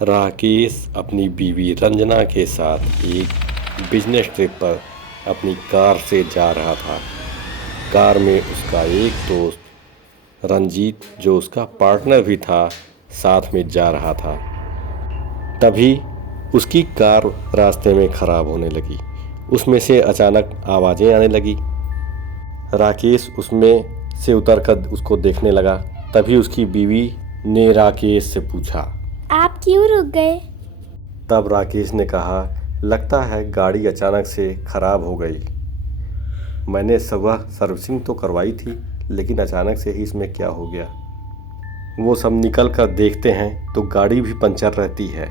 राकेश अपनी बीवी रंजना के साथ एक बिजनेस ट्रिप पर अपनी कार से जा रहा था। कार में उसका एक दोस्त रंजीत, जो उसका पार्टनर भी था, साथ में जा रहा था। तभी उसकी कार रास्ते में ख़राब होने लगी। उसमें से अचानक आवाज़ें आने लगी। राकेश उसमें से उतरकर उसको देखने लगा। तभी उसकी बीवी ने राकेश से पूछा, आप क्यों रुक गए? तब राकेश ने कहा, लगता है गाड़ी अचानक से ख़राब हो गई। मैंने सुबह सर्विसिंग तो करवाई थी, लेकिन अचानक से ही इसमें क्या हो गया। वो सब निकल कर देखते हैं तो गाड़ी भी पंचर रहती है।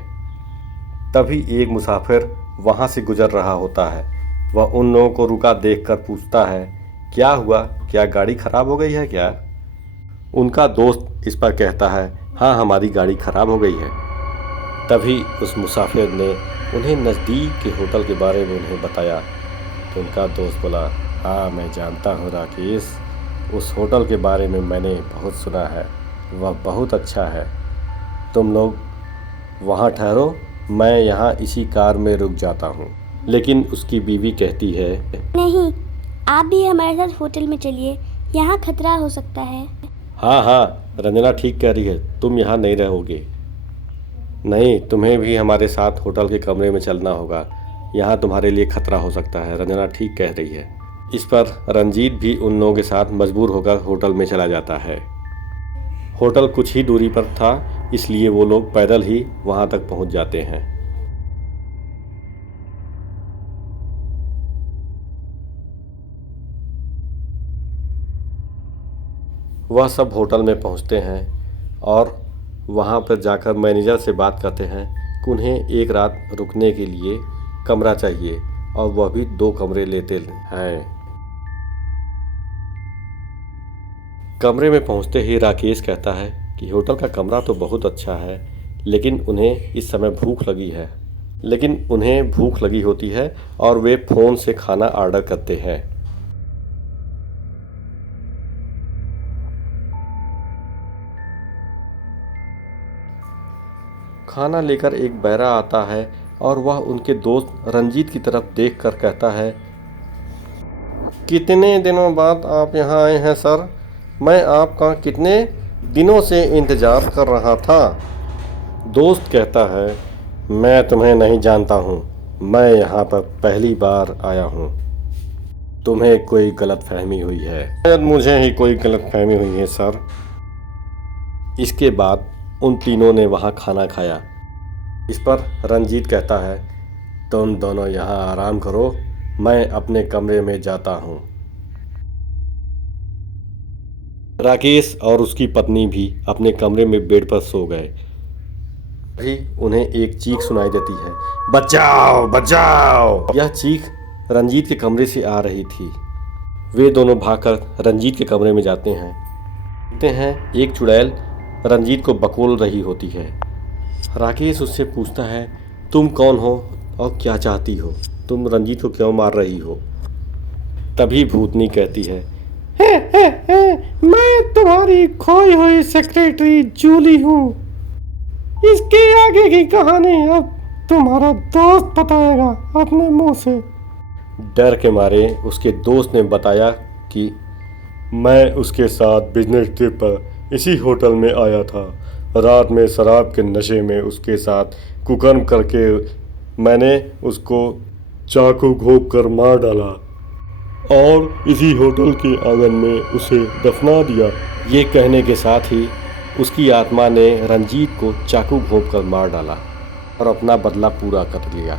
तभी एक मुसाफिर वहाँ से गुजर रहा होता है। वह उन लोगों को रुका देखकर पूछता है, क्या हुआ, क्या गाड़ी ख़राब हो गई है क्या? उनका दोस्त इस पर कहता है, हाँ, हमारी गाड़ी ख़राब हो गई है। तभी उस मुसाफिर ने उन्हें नज़दीक के होटल के बारे में उन्हें बताया। तो उनका दोस्त बोला, हाँ, मैं जानता हूँ राकेश, उस होटल के बारे में मैंने बहुत सुना है, वह बहुत अच्छा है। तुम लोग वहाँ ठहरो, मैं यहाँ इसी कार में रुक जाता हूँ। लेकिन उसकी बीवी कहती है, नहीं, आप भी हमारे साथ होटल में चलिए, यहाँ खतरा हो सकता है। हाँ हाँ, रंजना ठीक कह रही है, तुम यहाँ नहीं रहोगे। नहीं, तुम्हें भी हमारे साथ होटल के कमरे में चलना होगा, यहाँ तुम्हारे लिए खतरा हो सकता है। रंजना ठीक कह रही है। इस पर रंजीत भी उन लोगों के साथ मजबूर होकर होटल में चला जाता है। होटल कुछ ही दूरी पर था, इसलिए वो लोग पैदल ही वहाँ तक पहुँच जाते हैं। वह सब होटल में पहुँचते हैं और वहाँ पर जाकर मैनेजर से बात करते हैं कि उन्हें एक रात रुकने के लिए कमरा चाहिए, और वह भी 2 कमरे लेते हैं। कमरे में पहुँचते ही राकेश कहता है कि होटल का कमरा तो बहुत अच्छा है, लेकिन उन्हें इस समय भूख लगी होती है और वे फ़ोन से खाना ऑर्डर करते हैं। खाना लेकर एक बहरा आता है और वह उनके दोस्त रंजीत की तरफ देखकर कहता है, कितने दिनों बाद आप यहाँ आए हैं सर? मैं आपका कितने दिनों से इंतज़ार कर रहा था। दोस्त कहता है, मैं तुम्हें नहीं जानता हूँ, मैं यहाँ पर पहली बार आया हूँ। तुम्हें कोई गलतफहमी हुई है। शायद मुझे ही कोई गलतफहमी हुई है सर। इसके बाद उन तीनों ने वहाँ खाना खाया। इस पर रंजीत कहता है, तुम दोनों यहाँ आराम करो, मैं अपने कमरे में जाता हूँ। राकेश और उसकी पत्नी भी अपने कमरे में बेड पर सो गए। तभी उन्हें एक चीख सुनाई देती है, बचाओ बचाओ। यह चीख रंजीत के कमरे से आ रही थी। वे दोनों भागकर रंजीत के कमरे में जाते हैं। देखते हैं एक चुड़ैल रंजीत को बकोल रही होती है। राकेश उससे पूछता है, तुम कौन हो और क्या चाहती हो? तुम रंजीत को क्यों मार रही हो? तभी भूतनी कहती है, मैं तुम्हारी खोई हुई सेक्रेटरी जूली हूँ। इसके आगे की कहानी अब तुम्हारा दोस्त बताएगा अपने मुंह से। डर के मारे उसके दोस्त ने बताया कि मैं उसके साथ बिजनेस ट्रिप पर इसी होटल में आया था। रात में शराब के नशे में उसके साथ कुकर्म करके मैंने उसको चाकू घोंप कर मार डाला और इसी होटल के आंगन में उसे दफना दिया। ये कहने के साथ ही उसकी आत्मा ने रंजीत को चाकू घोंप कर मार डाला और अपना बदला पूरा कर लिया।